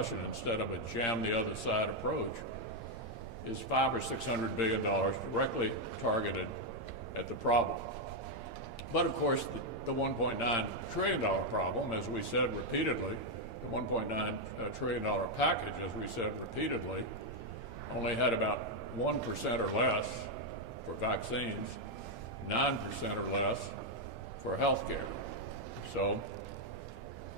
discussion instead of a jam the other side approach, is $500 or $600 billion directly targeted at the problem. But of course, the $1.9 trillion problem, as we said repeatedly, the $1.9 trillion package, as we said repeatedly, only had about 1% or less for vaccines, 9% or less for health care. So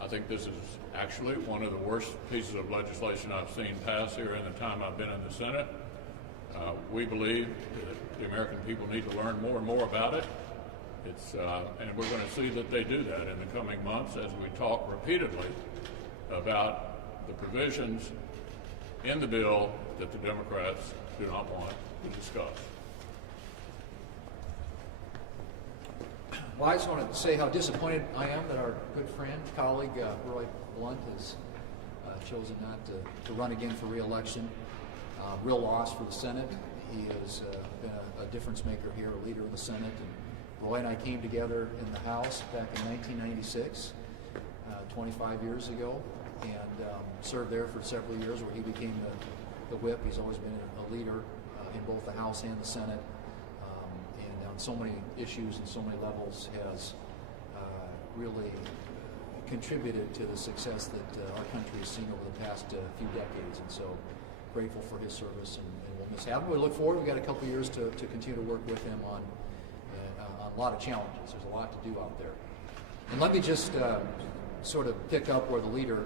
I think this is actually one of the worst pieces of legislation I've seen pass here in the time I've been in the Senate. We believe that the American people need to learn more and more about it. And we're going to see that they do that in the coming months as we talk repeatedly about the provisions in the bill that the Democrats do not want to discuss. Well, I just wanted to say how disappointed I am that our good friend, colleague, Roy Blunt has chosen not to run again for re-election. Real loss for the Senate. He has been a difference maker here, a leader of the Senate. And Roy and I came together in the House back in 1996, 25 years ago, and served there for several years where he became the whip. He's always been a leader in both the House and the Senate. And on so many issues and so many levels has really contributed to the success that our country has seen over the past few decades. And so grateful for his service, and we'll miss him. We look forward. We've got a couple years to continue to work with him on a lot of challenges. There's a lot to do out there. And let me just sort of pick up where the leader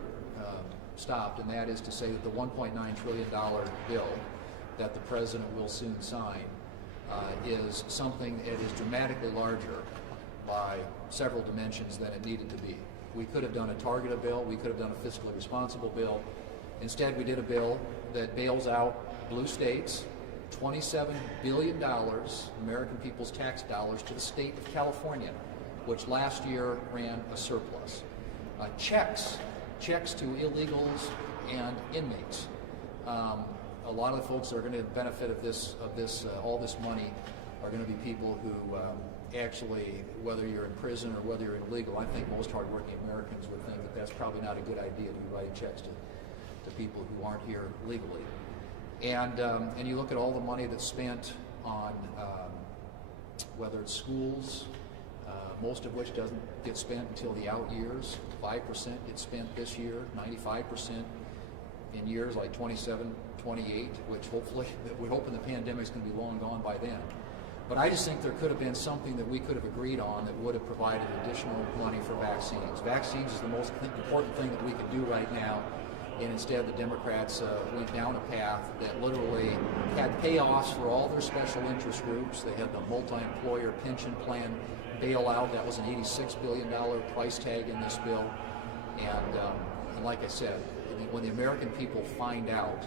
stopped, and that is to say that the $1.9 trillion bill that the president will soon sign is something that is dramatically larger by several dimensions than it needed to be. We could have done a targeted bill. We could have done a fiscally responsible bill. Instead, we did a bill that bails out blue states, $27 billion, American people's tax dollars, to the state of California, which last year ran a surplus. Checks to illegals and inmates. A lot of the folks that are going to benefit of this, all this money, are going to be people who actually, whether you're in prison or whether you're illegal, I think most hardworking Americans would think that that's probably not a good idea to be writing checks to people who aren't here legally. And you look at all the money that's spent on whether it's schools, most of which doesn't get spent until the out years. 5% gets spent this year, 95% in years like 27, 28, which hopefully, we're hoping the pandemic's going to be long gone by then. But I just think there could have been something that we could have agreed on that would have provided additional money for vaccines. Vaccines is the most important thing that we can do right now. And instead, the Democrats went down a path that literally had payoffs for all their special interest groups. They had the multi-employer pension plan bailout. That was an $86 billion price tag in this bill. And like I said, when the American people find out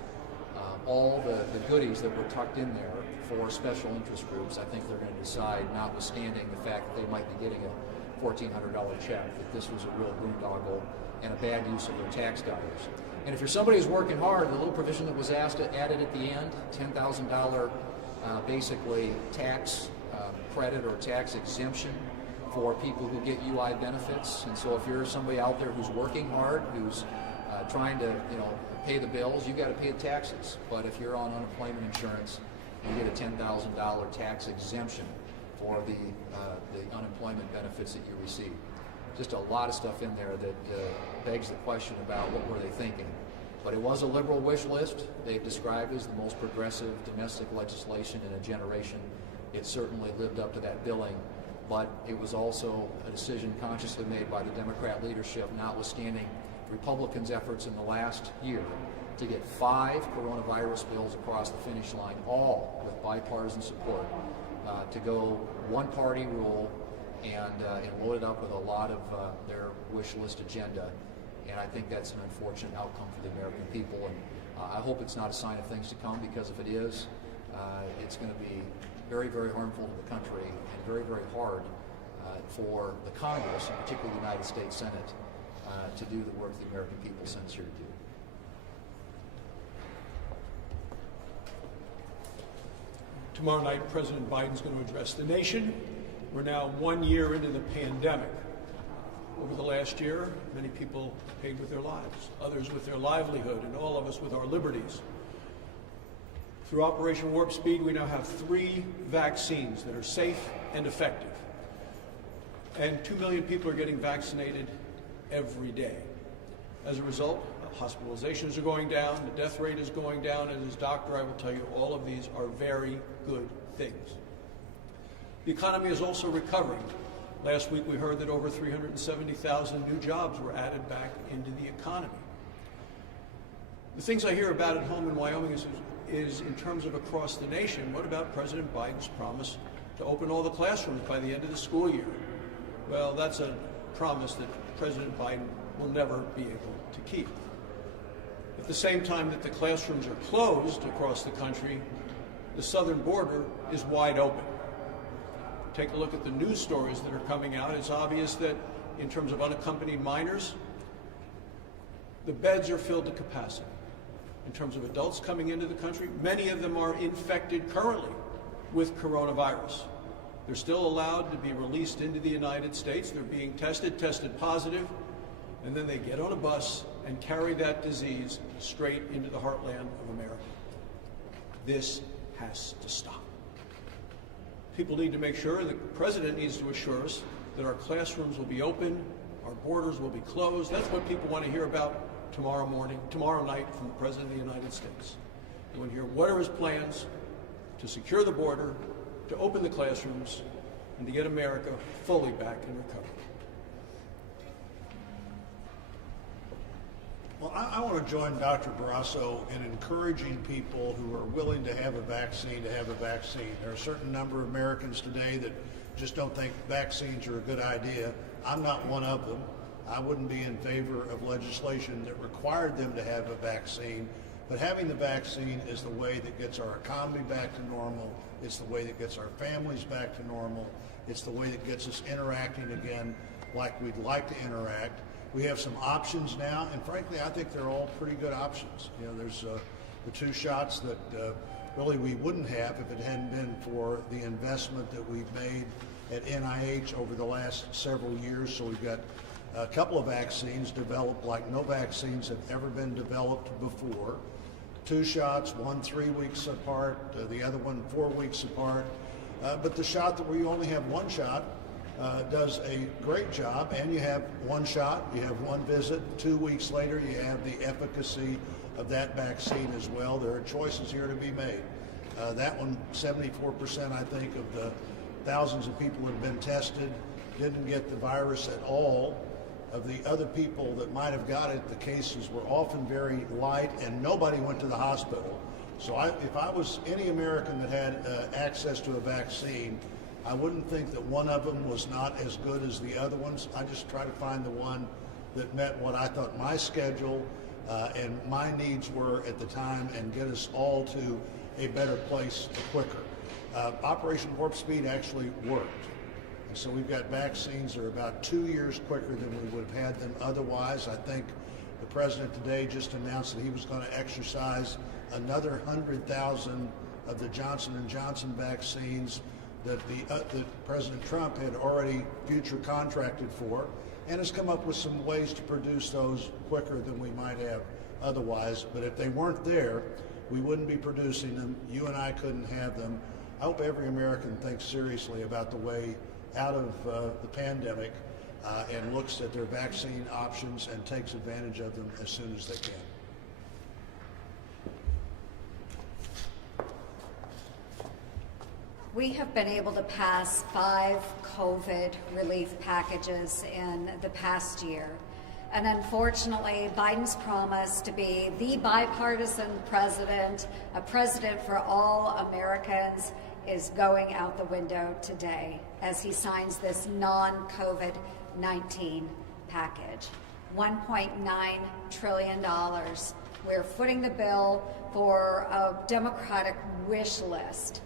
all the goodies that were tucked in there for special interest groups, I think they're going to decide, notwithstanding the fact that they might be getting a $1,400 check, that this was a real boondoggle and a bad use of their tax dollars. And if you're somebody who's working hard, the little provision that was added at the end, $10,000 basically tax credit or tax exemption for people who get UI benefits. And so if you're somebody out there who's working hard, who's trying to pay the bills, you got to pay the taxes. But if you're on unemployment insurance, you get a $10,000 tax exemption for the unemployment benefits that you receive. Just a lot of stuff in there that begs the question about what were they thinking. But it was a liberal wish list. They've described it as the most progressive domestic legislation in a generation. It certainly lived up to that billing, but it was also a decision consciously made by the Democrat leadership, notwithstanding Republicans' efforts in the last year to get 5 coronavirus bills across the finish line, all with bipartisan support, to go one-party rule and load it up with a lot of their wish list agenda. And I think that's an unfortunate outcome for the American people. And I hope it's not a sign of things to come, because if it is, it's going to be very, very harmful to the country and very, very hard for the Congress, and particularly the United States Senate, to do the work the American people sent us here to do. Tomorrow night, President Biden's going to address the nation. We're now 1 year into the pandemic. over the last year. Many people paid with their lives, others with their livelihood, and all of us with our liberties. Through Operation Warp Speed, we now have 3 vaccines that are safe and effective. And 2 million people are getting vaccinated every day. As a result, hospitalizations are going down, the death rate is going down, and as a doctor, I will tell you all of these are very good things. The economy is also recovering. Last week we heard that over 370,000 new jobs were added back into the economy. The things I hear about at home in Wyoming is in terms of across the nation, what about President Biden's promise to open all the classrooms by the end of the school year? Well, that's a promise that President Biden will never be able to keep. At the same time that the classrooms are closed across the country, the southern border is wide open. Take a look at the news stories that are coming out. It's obvious that in terms of unaccompanied minors, the beds are filled to capacity. In terms of adults coming into the country, many of them are infected currently with coronavirus. They're still allowed to be released into the United States. They're being tested positive, and then they get on a bus and carry that disease straight into the heartland of America. This has to stop. People need to make sure, the President needs to assure us that our classrooms will be open, our borders will be closed. That's what people want to hear about tomorrow night from the President of the United States. They want to hear what are his plans to secure the border, to open the classrooms, and to get America fully back in recovery. Well, I want to join Dr. Barrasso in encouraging people who are willing to have a vaccine to have a vaccine. There are a certain number of Americans today that just don't think vaccines are a good idea. I'm not one of them. I wouldn't be in favor of legislation that required them to have a vaccine, but having the vaccine is the way that gets our economy back to normal. It's the way that gets our families back to normal. It's the way that gets us interacting again like we'd like to interact. We have some options now, and frankly, I think they're all pretty good options. You know, there's the 2 shots that really we wouldn't have if it hadn't been for the investment that we've made at NIH over the last several years. So we've got a couple of vaccines developed like no vaccines have ever been developed before. 2 shots, one 3 weeks apart, the other one 4 weeks apart. But the shot that we only have 1 shot does a great job, and you have 1 shot, you have 1 visit. 2 weeks later, you have the efficacy of that vaccine as well. There are choices here to be made. That one, 74%, I think, of the thousands of people that have been tested didn't get the virus at all. Of the other people that might have got it, the cases were often very light, and nobody went to the hospital. So if I was any American that had access to a vaccine, I wouldn't think that one of them was not as good as the other ones. I just try to find the one that met what I thought my schedule and my needs were at the time and get us all to a better place quicker. Operation Warp Speed actually worked. And so we've got vaccines that are about 2 years quicker than we would have had them otherwise. I think the President today just announced that he was going to exercise another 100,000 of the Johnson & Johnson vaccines that President Trump had already future contracted for, and has come up with some ways to produce those quicker than we might have otherwise. But if they weren't there, we wouldn't be producing them. You and I couldn't have them. I hope every American thinks seriously about the way out of the pandemic and looks at their vaccine options and takes advantage of them as soon as they can. We have been able to pass 5 COVID relief packages in the past year. And unfortunately, Biden's promise to be the bipartisan president, a president for all Americans, is going out the window today as he signs this non-COVID-19 package. $1.9 trillion. We're footing the bill for a Democratic wish list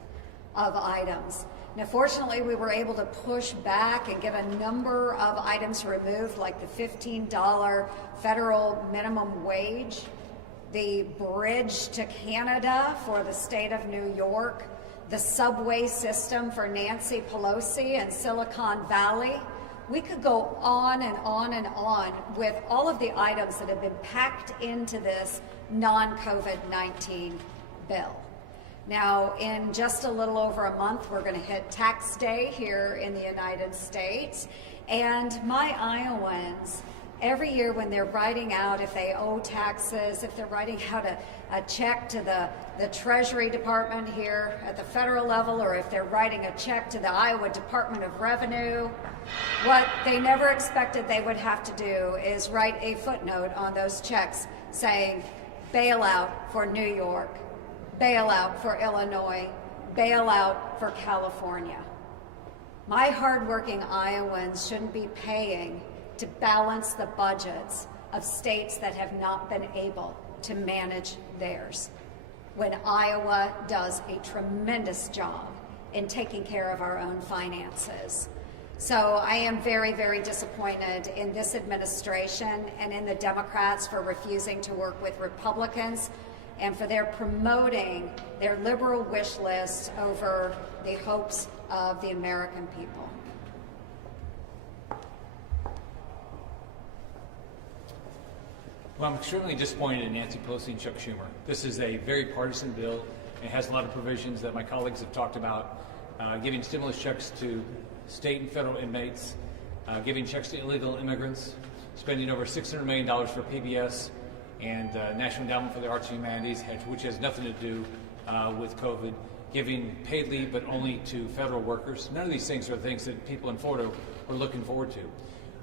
of items. Now, fortunately, we were able to push back and get a number of items removed, like the $15 federal minimum wage, the bridge to Canada for the state of New York, the subway system for Nancy Pelosi and Silicon Valley, We could go on and on and on with all of the items that have been packed into this non-COVID-19 bill. Now, in just a little over a month, we're going to hit tax day here in the United States. And my Iowans, every year when they're writing out, if they owe taxes, if they're writing out a check to the Treasury Department here at the federal level, or if they're writing a check to the Iowa Department of Revenue, what they never expected they would have to do is write a footnote on those checks saying, bailout for New York, bailout for Illinois, bailout for California. My hardworking Iowans shouldn't be paying to balance the budgets of states that have not been able to manage theirs, when Iowa does a tremendous job in taking care of our own finances. So I am very, very disappointed in this administration and in the Democrats for refusing to work with Republicans and for their promoting their liberal wish list over the hopes of the American people. Well, I'm extremely disappointed in Nancy Pelosi and Chuck Schumer. This is a very partisan bill. It has a lot of provisions that my colleagues have talked about, giving stimulus checks to state and federal inmates, giving checks to illegal immigrants, spending over $600 million for PBS and National Endowment for the Arts and Humanities, which has nothing to do with COVID, giving paid leave but only to federal workers. None of these things are things that people in Florida are looking forward to.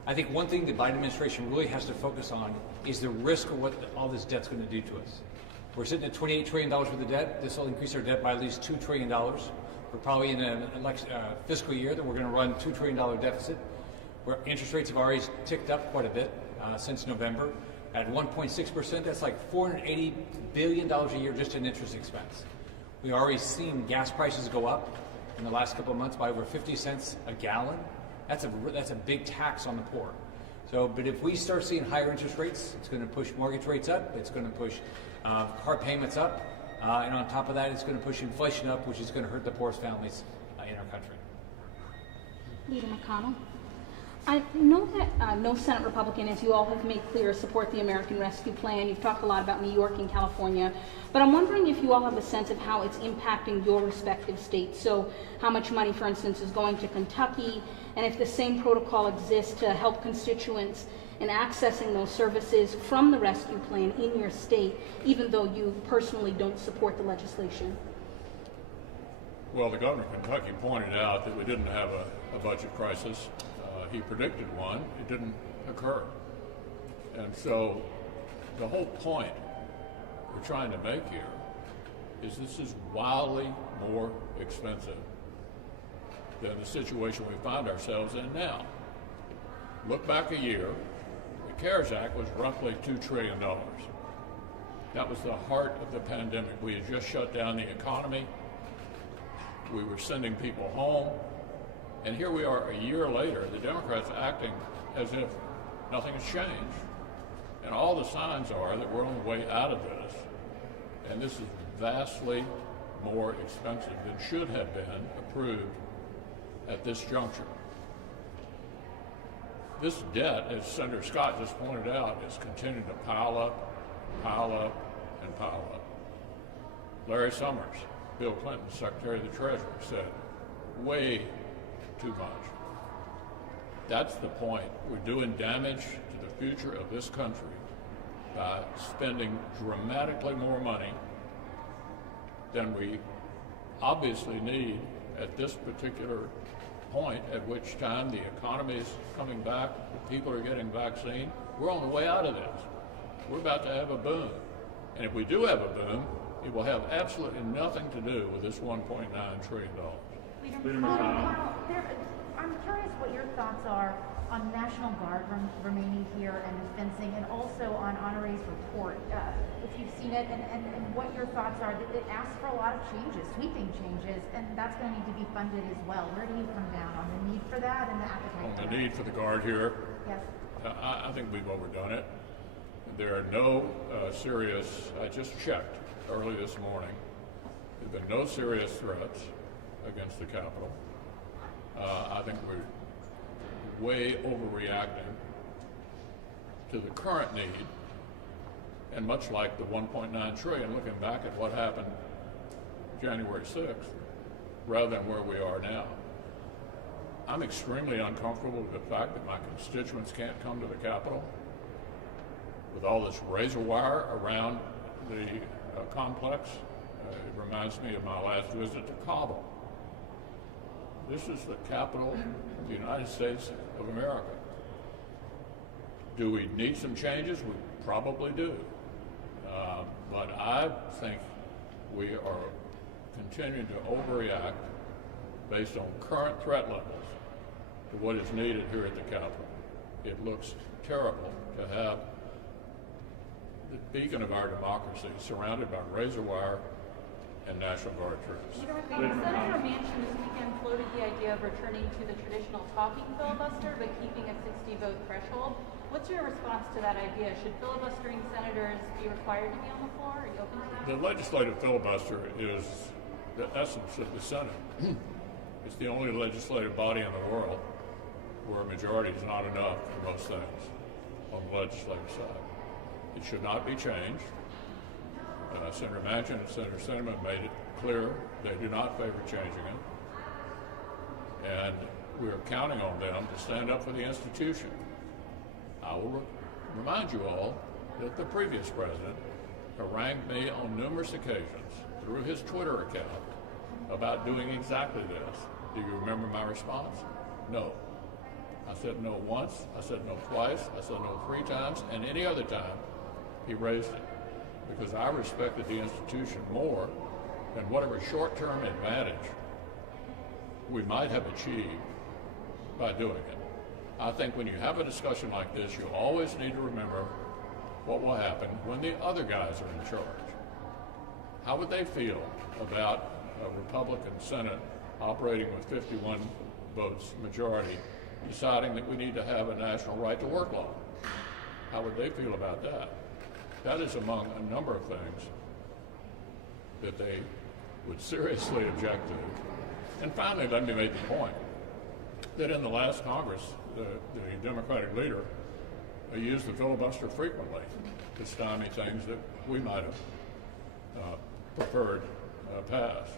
I think one thing the Biden administration really has to focus on is the risk of what all this debt's going to do to us. We're sitting at $28 trillion worth of debt. This will increase our debt by at least $2 trillion. We're probably in an fiscal year that we're going to run $2 trillion deficit, where interest rates have already ticked up quite a bit since November. At 1.6%, that's like $480 billion a year just in interest expense. We've already seen gas prices go up in the last couple of months by over 50 cents a gallon. That's a big tax on the poor. So, but if we start seeing higher interest rates, it's going to push mortgage rates up. It's going to push car payments up. And on top of that, it's going to push inflation up, which is going to hurt the poorest families in our country. Leader McConnell. I know that no Senate Republican, as you all have made clear, support the American Rescue Plan. You've talked a lot about New York and California, but I'm wondering if you all have a sense of how it's impacting your respective states. So how much money, for instance, is going to Kentucky, and if the same protocol exists to help constituents in accessing those services from the rescue plan in your state, even though you personally don't support the legislation. Well, the governor of Kentucky pointed out that we didn't have a budget crisis. He predicted one. It didn't occur. And so the whole point we're trying to make here is this is wildly more expensive than the situation we find ourselves in now. Look back a year, the CARES Act was roughly $2 trillion. That was the heart of the pandemic. We had just shut down the economy. We were sending people home. And here we are a year later, the Democrats acting as if nothing has changed. And all the signs are that we're on the way out of this. And this is vastly more expensive than should have been approved at this juncture. This debt, as Senator Scott just pointed out, is continuing to pile up, and pile up. Larry Summers, Bill Clinton's Secretary of the Treasury, said, way too much. That's the point. We're doing damage to the future of this country by spending dramatically more money than we obviously need at this particular point, at which time the economy is coming back, people are getting vaccine. We're on the way out of this. We're about to have a boom. And if we do have a boom, it will have absolutely nothing to do with this $1.9 trillion. Leader McConnell, I'm curious what your thoughts are on National Guard remaining here and the fencing, and also on Honoree's report, if you've seen it, and what your thoughts are. It asks for a lot of changes, sweeping changes, and that's going to need to be funded as well. Where do you come down on the need for that and the appetite for that? On the need for the Guard here? Yes. I think we've overdone it. There are no serious, I just checked early this morning, there have been no serious threats against the Capitol. I think we're way overreacting to the current need, and much like the 1.9 trillion, looking back at what happened January 6th, rather than where we are now. I'm extremely uncomfortable with the fact that my constituents can't come to the Capitol with all this razor wire around the complex. It reminds me of my last visit to Kabul. This is the capital of the United States of America. Do we need some changes? We probably do. But I think we are continuing to overreact based on current threat levels to what is needed here at the Capitol. It looks terrible to have the beacon of our democracy surrounded by razor wire and National Guard troops. Senator Manchin this weekend floated the idea of returning to the traditional talking filibuster but keeping a 60-vote threshold. What's your response to that idea? Should filibustering senators be required to be on the floor? Are you open to that? The legislative filibuster is the essence of the Senate. It's the only legislative body in the world where a majority is not enough for most things on the legislative side. It should not be changed. Senator Manchin and Senator Sinema made it clear they do not favor changing it. And we are counting on them to stand up for the institution. I will remind you all that the previous president harangued me on numerous occasions through his Twitter account about doing exactly this. Do you remember my response? No. I said no once, I said no twice, I said no 3 times, and any other time he raised it. Because I respected the institution more than whatever short-term advantage we might have achieved by doing it. I think when you have a discussion like this, you always need to remember what will happen when the other guys are in charge. How would they feel about a Republican Senate operating with 51 votes majority, deciding that we need to have a national right to work law? How would they feel about that? That is among a number of things that they would seriously object to. And finally, let me make the point that in the last Congress, the Democratic leader used the filibuster frequently to stymie things that we might have preferred passed.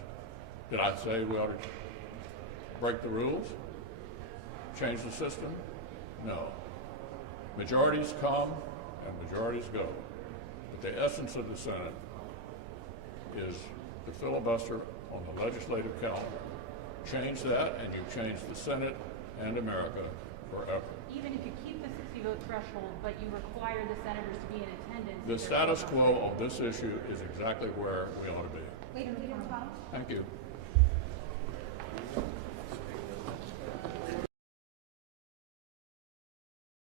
Did I say we ought to break the rules, change the system? No. Majorities come and majorities go. But the essence of the Senate is the filibuster on the legislative calendar. Change that and you change the Senate and America forever. Even if you keep the 60-vote threshold, but you require the senators to be in attendance. The status quo of this issue is exactly where we ought to be. Leader McConnell. Thank you.